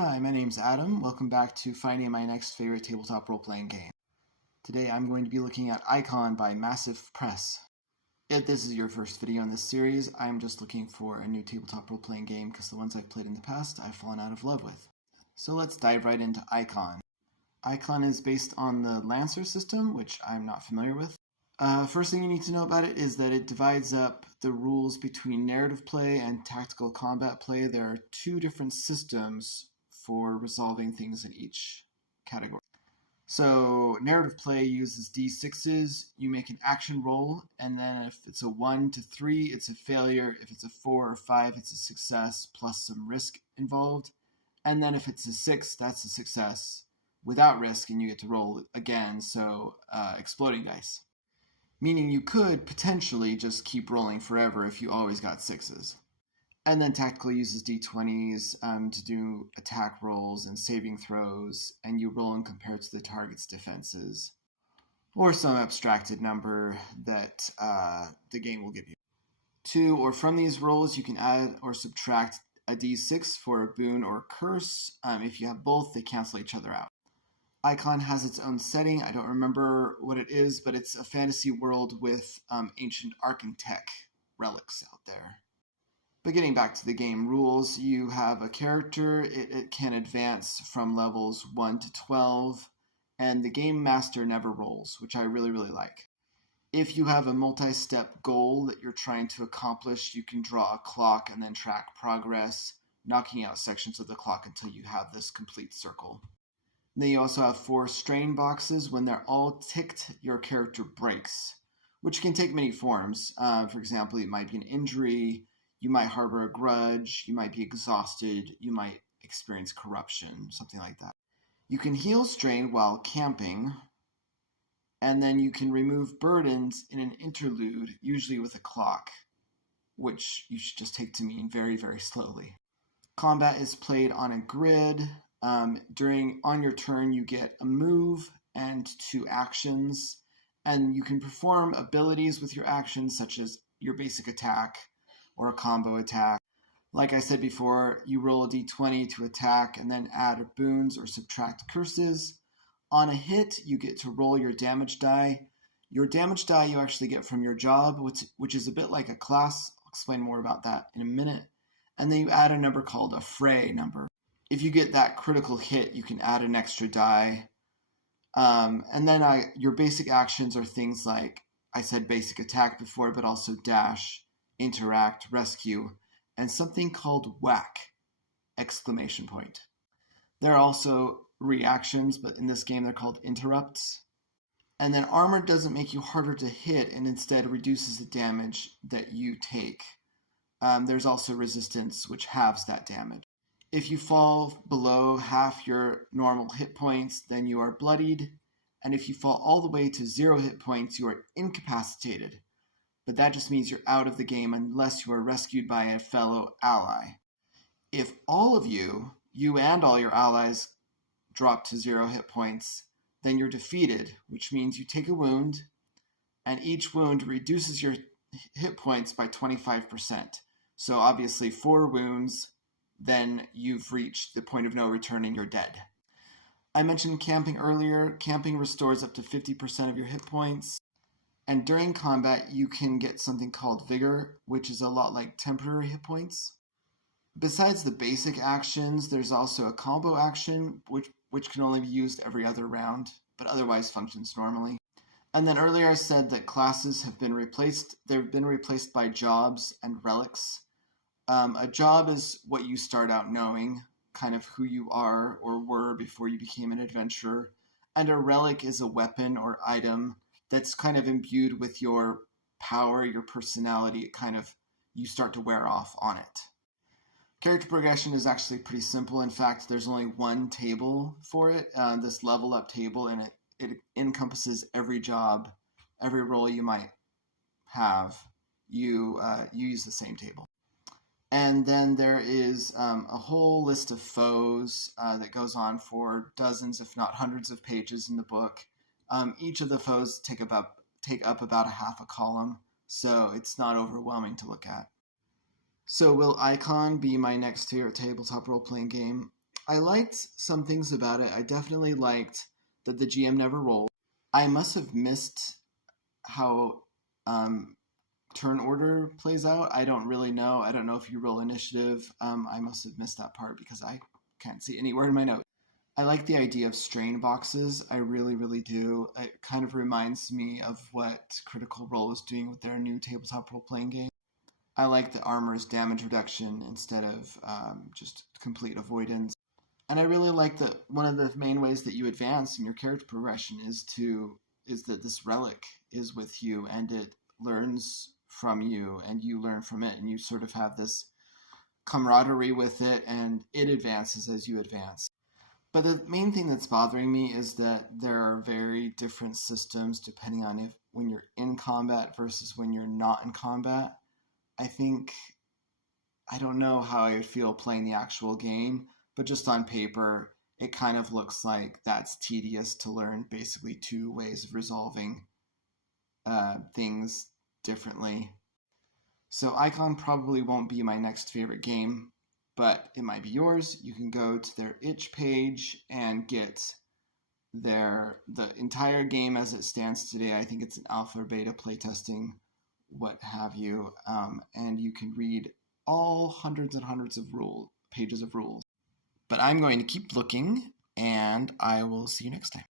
Hi, my name's Adam. Welcome back to finding my next favorite tabletop role-playing game. Today I'm going to be looking at Icon by Massif Press. If this is your first video in this series, I'm just looking for a new tabletop role-playing game because the ones I've played in the past I've fallen out of love with. So let's dive right into Icon. Icon is based on the Lancer system, which I'm not familiar with. First thing you need to know about it is that it divides up the rules between narrative play and tactical combat play. There are two different systems for resolving things in each category. So narrative play uses D6s. You make an action roll, and then if it's a 1 to 3, it's a failure. If it's a 4 or 5, it's a success plus some risk involved. And then if it's a 6, that's a success without risk, and you get to roll again, so exploding dice. Meaning you could potentially just keep rolling forever if you always got 6s. And then tactical uses d20s to do attack rolls and saving throws, and you roll and compare to the target's defenses, or some abstracted number that the game will give you. To or from these rolls, you can add or subtract a d6 for a boon or curse. If you have both, they cancel each other out. Icon has its own setting. I don't remember what it is, but it's a fantasy world with ancient architect relics out there. But getting back to the game rules, you have a character. It can advance from levels 1 to 12, and the game master never rolls, which I really like. If you have a multi-step goal that you're trying to accomplish, you can draw a clock and then track progress, knocking out sections of the clock until you have this complete circle. And then you also have 4 strain boxes. When they're all ticked, your character breaks, which can take many forms. For example, it might be an injury. You might harbor a grudge, you might be exhausted, you might experience corruption, something like that. You can heal strain while camping, and then you can remove burdens in an interlude, usually with a clock, which you should just take to mean very slowly. Combat is played on a grid. On your turn, you get a move and 2 actions, and you can perform abilities with your actions, such as your basic attack, or a combo attack. Like I said before, you roll a d20 to attack and then add boons or subtract curses. On a hit, you get to roll your damage die. Your damage die you actually get from your job, which is a bit like a class. I'll explain more about that in a minute. And then you add a number called a fray number. If you get that critical hit, you can add an extra die. And then your basic actions are things like, I said basic attack before, but also dash, interact, rescue, and something called whack! There are also reactions, but in this game they're called interrupts. And then armor doesn't make you harder to hit and instead reduces the damage that you take. There's also resistance, which halves that damage. If you fall below half your normal hit points, then you are bloodied. And if you fall all the way to 0 hit points, you are incapacitated. But that just means you're out of the game unless you are rescued by a fellow ally. If all of you and all your allies, drop to 0 hit points, then you're defeated, which means you take a wound, and each wound reduces your hit points by 25%. So obviously 4 wounds, then you've reached the point of no return and you're dead. I mentioned camping earlier. Camping restores up to 50% of your hit points. And during combat, you can get something called Vigor, which is a lot like temporary hit points. Besides the basic actions, there's also a combo action, which can only be used every other round, but otherwise functions normally. And then earlier I said that classes have been replaced. They've been replaced by jobs and relics. A job is what you start out knowing, kind of who you are or were before you became an adventurer. And a relic is a weapon or item that's kind of imbued with your power, your personality. You start to wear off on it. Character progression is actually pretty simple. In fact, there's only one table for it, this level up table, and it encompasses every job, every role you might have. You use the same table. And then there is a whole list of foes that goes on for dozens, if not hundreds of pages in the book. Each of the foes take up about a half a column, so it's not overwhelming to look at. So will Icon be my next tabletop role-playing game? I liked some things about it. I definitely liked that the GM never rolled. I must have missed how turn order plays out. I don't really know. I don't know if you roll initiative. I must have missed that part because I can't see anywhere in my notes. I like the idea of strain boxes. I really, really do. It kind of reminds me of what Critical Role is doing with their new tabletop role-playing game. I like the armor's damage reduction instead of just complete avoidance. And I really like that one of the main ways that you advance in your character progression is that this relic is with you and it learns from you and you learn from it, and you sort of have this camaraderie with it and it advances as you advance. But the main thing that's bothering me is that there are very different systems depending on if when you're in combat versus when you're not in combat. I don't know how I would feel playing the actual game, but just on paper, it kind of looks like that's tedious to learn basically two ways of resolving things differently. So Icon probably won't be my next favorite game, but it might be yours. You can go to their itch page and get the entire game as it stands today. I think it's an alpha or beta playtesting, what have you, and you can read all hundreds and hundreds of pages of rules. But I'm going to keep looking, and I will see you next time.